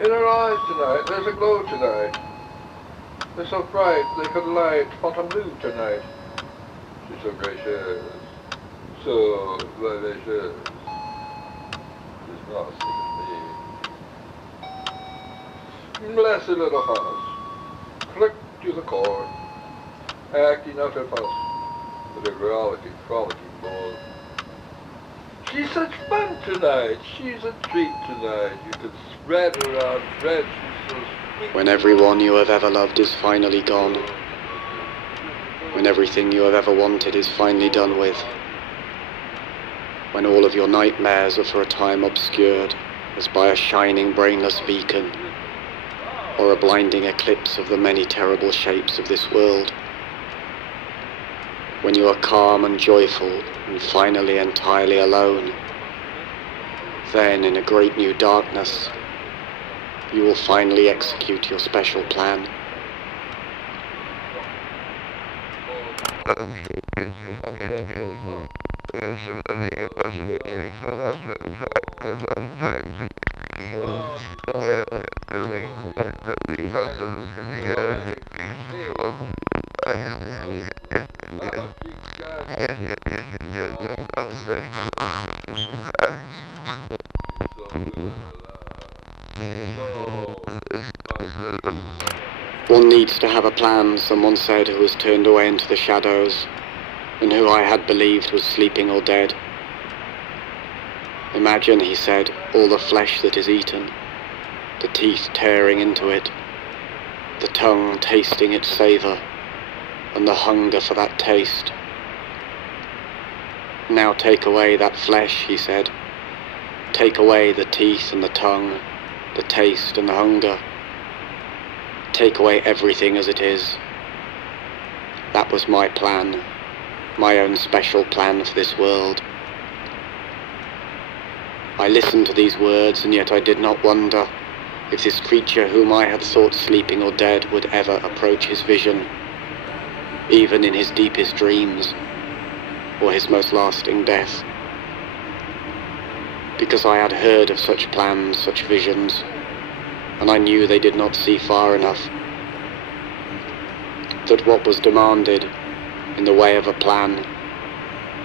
In her eyes tonight, there's a glow tonight. They're so bright they could light Fontainebleau tonight. She's so gracious, so vivacious. She's lost in me. Blessed little house, click to the core, acting out her fuss with a frolicking ball. She's such fun tonight, she's a treat tonight. You could spread her out bread, she's so sweet. When everyone you have ever loved is finally gone, when everything you have ever wanted is finally done with, when all of your nightmares are for a time obscured as by a shining brainless beacon, or a blinding eclipse of the many terrible shapes of this world, when you are calm and joyful and finally entirely alone, then in a great new darkness, you will finally execute your special plan. One needs to have a plan, someone said, who was turned away into the shadows, and who I had believed was sleeping or dead. Imagine, he said, all the flesh that is eaten, the teeth tearing into it, the tongue tasting its savour, and the hunger for that taste. Now take away that flesh, he said. Take away the teeth and the tongue, the taste and the hunger. Take away everything as it is. That was my plan, my own special plan for this world. I listened to these words, and yet I did not wonder if this creature whom I had thought sleeping or dead would ever approach his vision, even in his deepest dreams, or his most lasting death. Because I had heard of such plans, such visions, and I knew they did not see far enough. That what was demanded in the way of a plan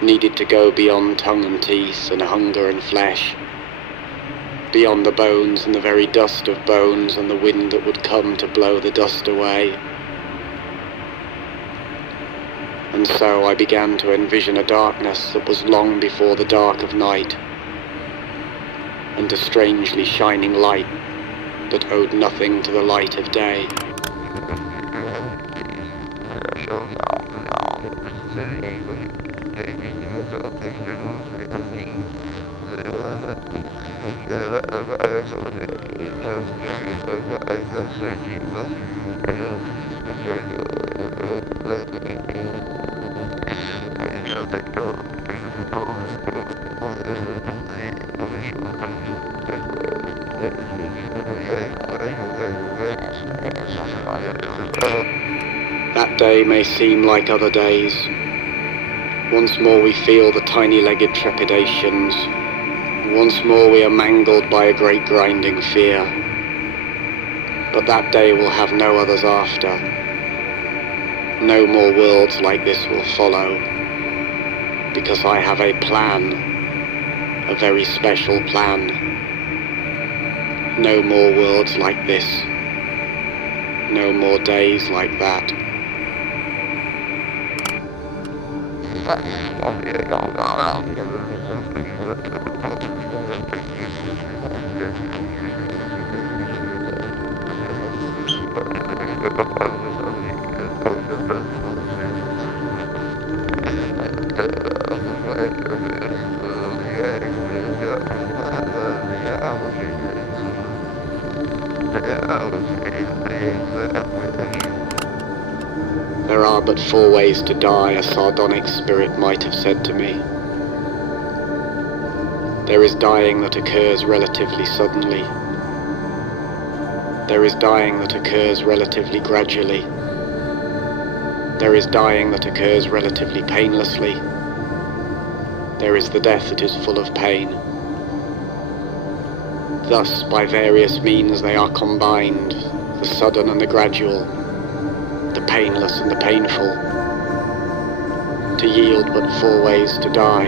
needed to go beyond tongue and teeth and hunger and flesh, beyond the bones and the very dust of bones and the wind that would come to blow the dust away. And so I began to envision a darkness that was long before the dark of night, and a strangely shining light that owed nothing to the light of day. That day may seem like other days. Once more we feel the tiny-legged trepidations. Once more we are mangled by a great grinding fear. But that day will have no others after. No more worlds like this will follow. Because I have a plan. A very special plan. No more worlds like this. No more days like that. There are but 4 ways to die, a sardonic spirit might have said to me. There is dying that occurs relatively suddenly. There is dying that occurs relatively gradually. There is dying that occurs relatively painlessly. There is the death that is full of pain. Thus, by various means they are combined, the sudden and the gradual, the painless and the painful, to yield but 4 ways to die,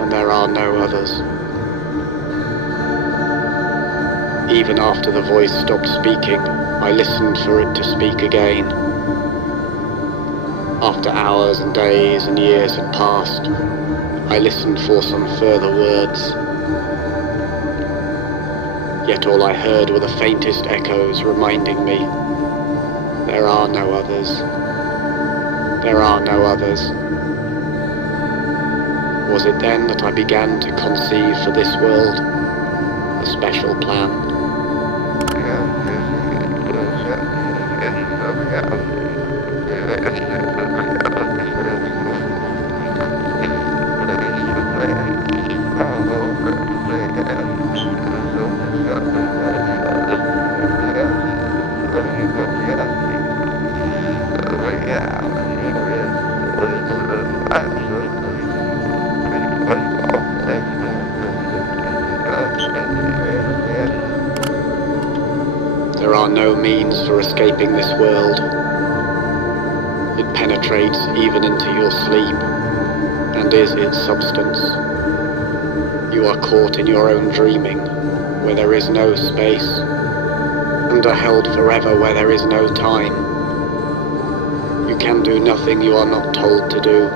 and there are no others. Even after the voice stopped speaking, I listened for it to speak again. After hours and days and years had passed, I listened for some further words. Yet all I heard were the faintest echoes reminding me, there are no others. There are no others. Was it then that I began to conceive for this world a special plan? There are no means for escaping this world. It penetrates even into your sleep, and is its substance. You are caught in your own dreaming, where there is no space, and are held forever where there is no time. You can do nothing you are not told to do.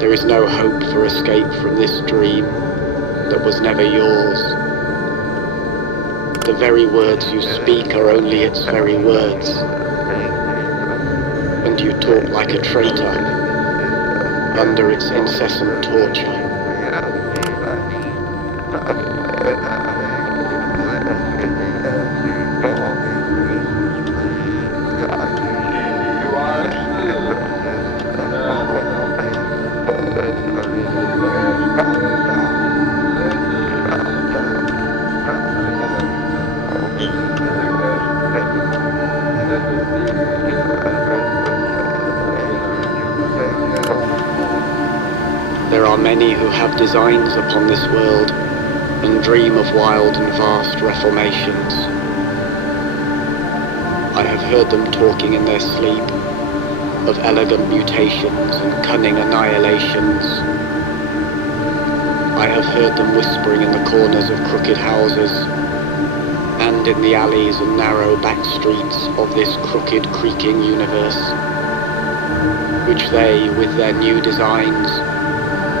There is no hope for escape from this dream that was never yours. The very words you speak are only its very words, and you talk like a traitor under its incessant torture. There are many who have designs upon this world and dream of wild and vast reformations. I have heard them talking in their sleep of elegant mutations and cunning annihilations. I have heard them whispering in the corners of crooked houses and in the alleys and narrow back streets of this crooked, creaking universe, which they, with their new designs,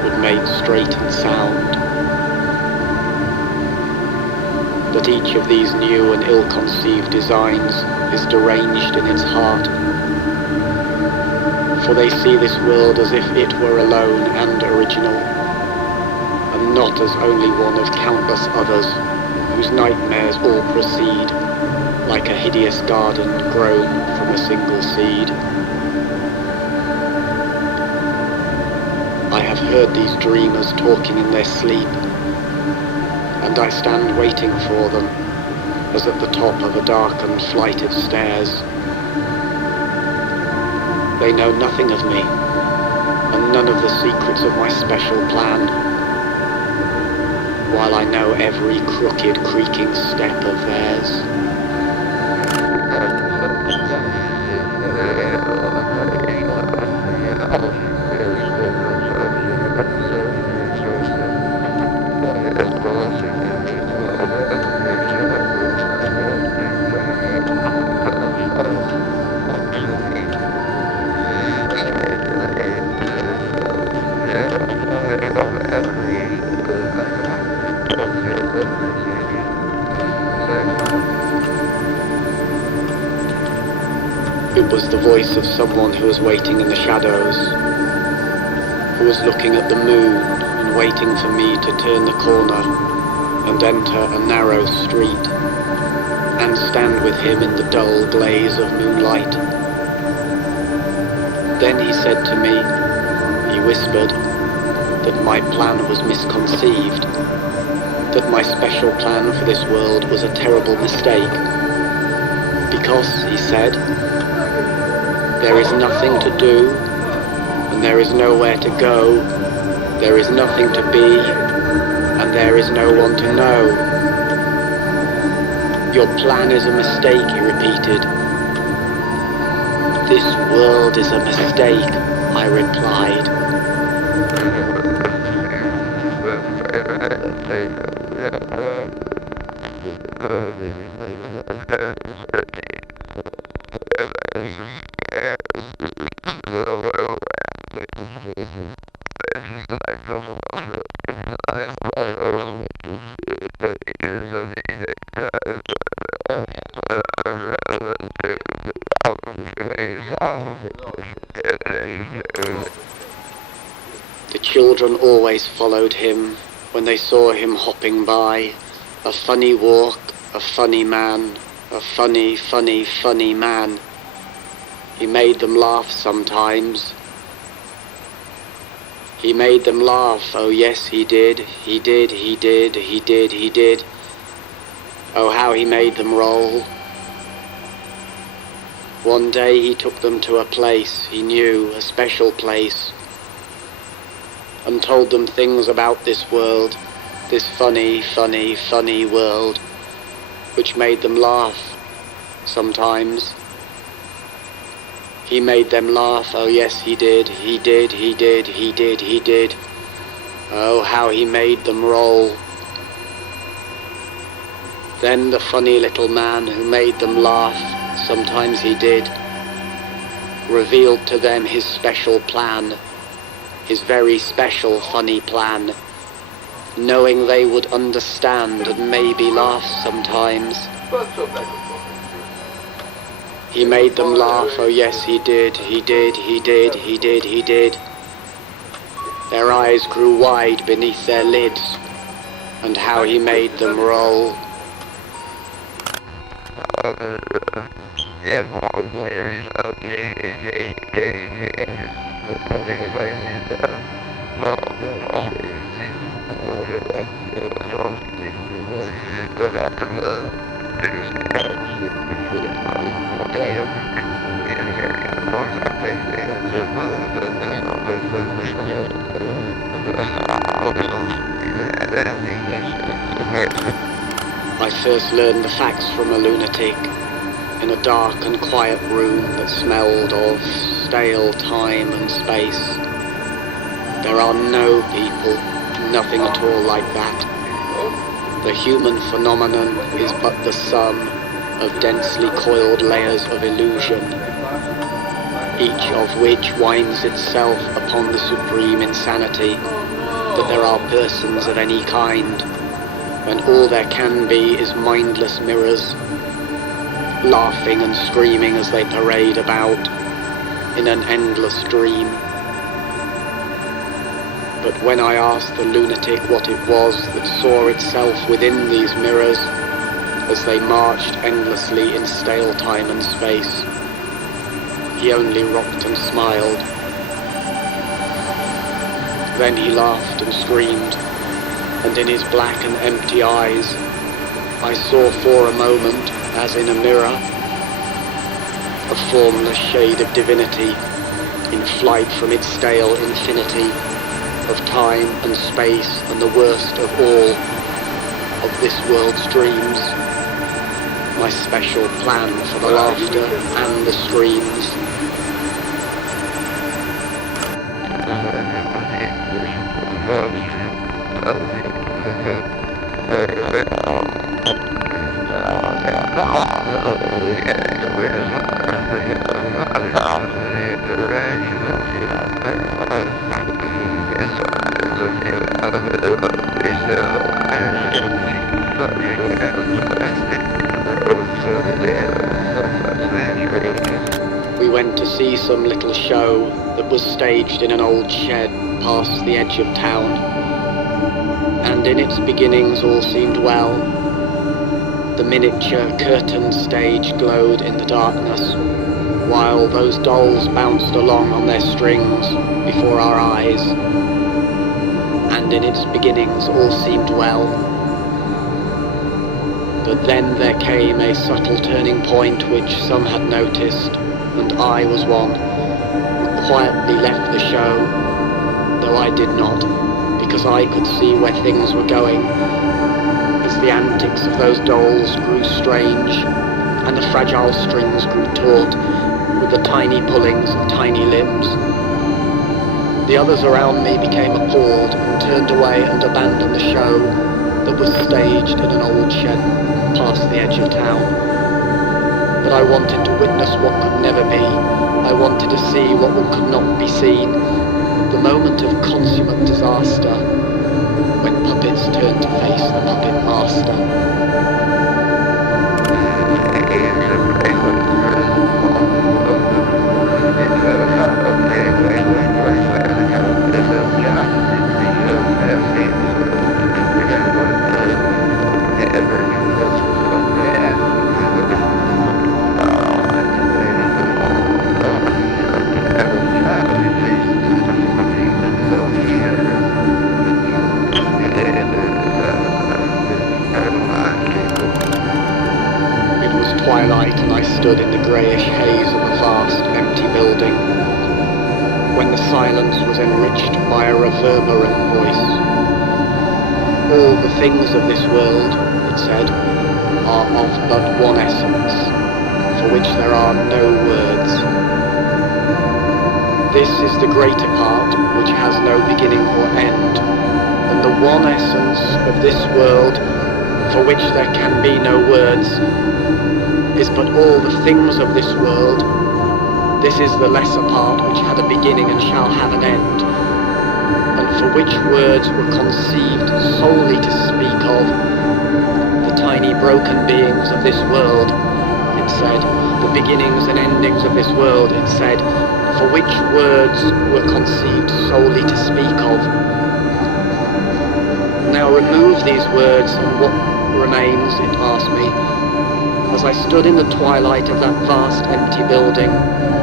would make straight and sound. But each of these new and ill-conceived designs is deranged in its heart, for they see this world as if it were alone and original, and not as only one of countless others whose nightmares all proceed, like a hideous garden grown from a single seed. I have heard these dreamers talking in their sleep, and I stand waiting for them, as at the top of a darkened flight of stairs. They know nothing of me, and none of the secrets of my special plan, while I know every crooked, creaking step of theirs. It was the voice of someone who was waiting in the shadows, who was looking at the moon and waiting for me to turn the corner and enter a narrow street and stand with him in the dull glaze of moonlight. Then he said to me, he whispered, that my plan was misconceived, that my special plan for this world was a terrible mistake, because, he said, there is nothing to do, and there is nowhere to go, there is nothing to be, and there is no one to know. Your plan is a mistake, he repeated. This world is a mistake, I replied. The children always followed him when they saw him hopping by. A funny walk, a funny man, a funny, funny, funny man. He made them laugh sometimes. He made them laugh, oh yes he did, he did, he did, he did, he did. Oh how he made them roll. One day he took them to a place he knew, a special place, and told them things about this world, this funny, funny, funny world, which made them laugh sometimes. He made them laugh, oh yes he did, he did, he did, he did, he did. Oh how he made them roll. Then the funny little man who made them laugh, sometimes he did, revealed to them his special plan, his very special funny plan, knowing they would understand and maybe laugh sometimes. He made them laugh, oh yes he did, he did, he did, he did, he did. Their eyes grew wide beneath their lids, and how he made them roll. I first learned the facts from a lunatic in a dark and quiet room that smelled of stale time and space. There are no people, nothing at all like that. The human phenomenon is but the sum of densely coiled layers of illusion, each of which winds itself upon the supreme insanity that there are persons of any kind, when all there can be is mindless mirrors, laughing and screaming as they parade about in an endless dream. But when I asked the lunatic what it was that saw itself within these mirrors as they marched endlessly in stale time and space, he only rocked and smiled. Then he laughed and screamed, and in his black and empty eyes I saw for a moment, as in a mirror, a formless shade of divinity in flight from its stale infinity of time and space and the worst of all of this world's dreams, my special plan for the laughter and the screams. We went to see some little show that was staged in an old shed past the edge of town, and in its beginnings all seemed well. The miniature curtained stage glowed in the darkness, while those dolls bounced along on their strings before our eyes, and in its beginnings all seemed well. But then there came a subtle turning point which some had noticed, and I was one who quietly left the show, though I did not, because I could see where things were going, as the antics of those dolls grew strange, and the fragile strings grew taut, with the tiny pullings of tiny limbs. The others around me became appalled and turned away and abandoned the show that was staged in an old shed past the edge of town. But I wanted to witness what could never be. I wanted to see what could not be seen. The moment of consummate disaster, when puppets turned to face the puppet master. Twilight, and I stood in the greyish haze of a vast, empty building, when the silence was enriched by a reverberant voice. All the things of this world, it said, are of but one essence, for which there are no words. This is the greater part, which has no beginning or end, and the one essence of this world, for which there can be no words, is but all the things of this world. This is the lesser part which had a beginning and shall have an end, and for which words were conceived solely to speak of. The tiny broken beings of this world, it said, the beginnings and endings of this world, it said, for which words were conceived solely to speak of. Now remove these words, and what remains, it asked me, as I stood in the twilight of that vast empty building,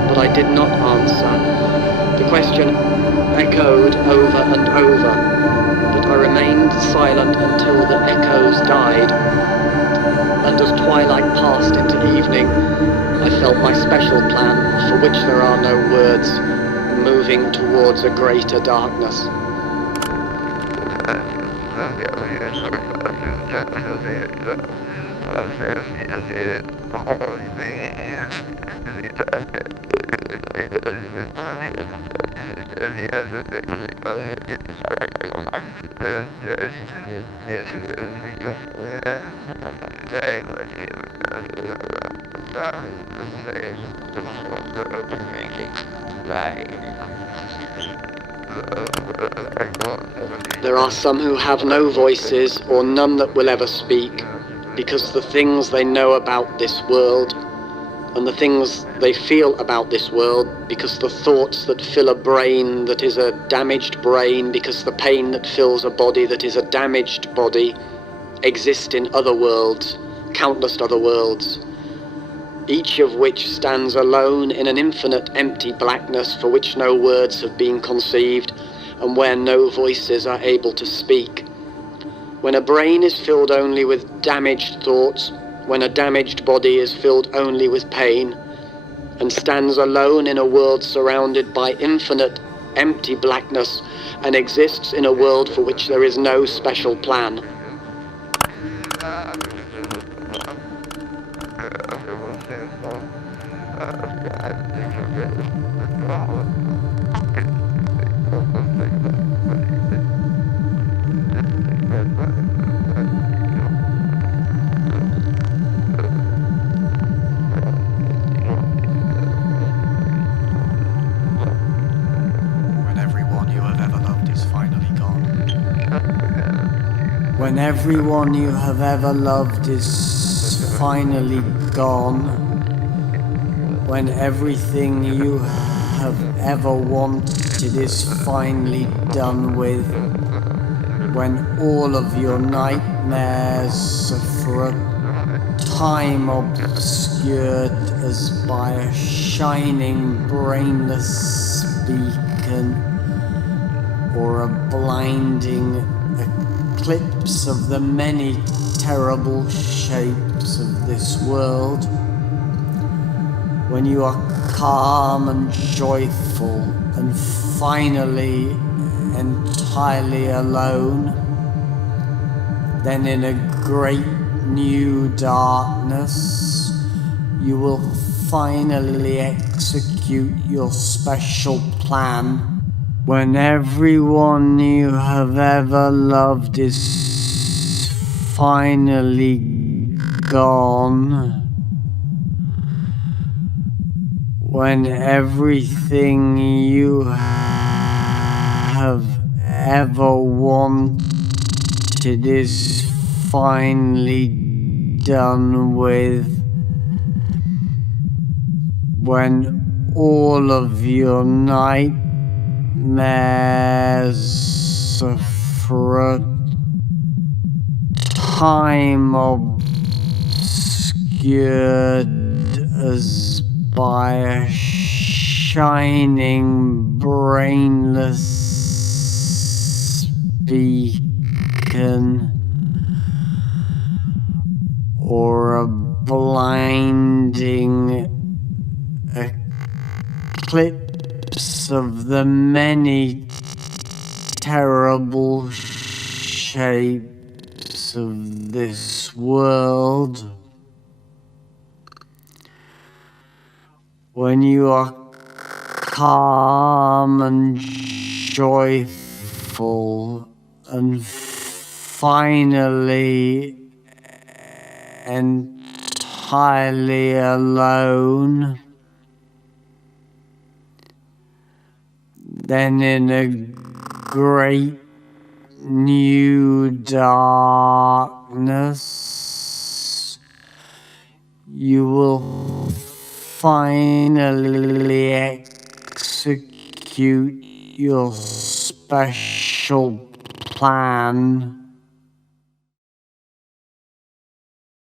but I did not answer. The question echoed over and over, but I remained silent until the echoes died, and as twilight passed into evening, I felt my special plan, for which there are no words, moving towards a greater darkness. There are some who have no voices, or none that will ever speak, because the things they know about this world, and the things they feel about this world, because the thoughts that fill a brain that is a damaged brain, because the pain that fills a body that is a damaged body, exist in other worlds, countless other worlds, each of which stands alone in an infinite empty blackness for which no words have been conceived, and where no voices are able to speak. When a brain is filled only with damaged thoughts, when a damaged body is filled only with pain, and stands alone in a world surrounded by infinite empty blackness, and exists in a world for which there is no special plan. When everyone you have ever loved is finally gone, when everything you have ever wanted is finally done with, when all of your nightmares are for a time obscured as by a shining brainless beacon or a blinding eclipse of the many terrible shapes of this world, when you are calm and joyful and finally entirely entirely alone, then in a great new darkness, you will finally execute your special plan. When everyone you have ever loved is finally gone, when everything you have ever wanted is finally done with, when all of your nightmares for a time obscured as by a shining brainless beacon, or a blinding eclipse of the many terrible shapes of this world, when you are calm and joyful and finally entirely alone, then in a great new darkness, you will finally execute your special plan.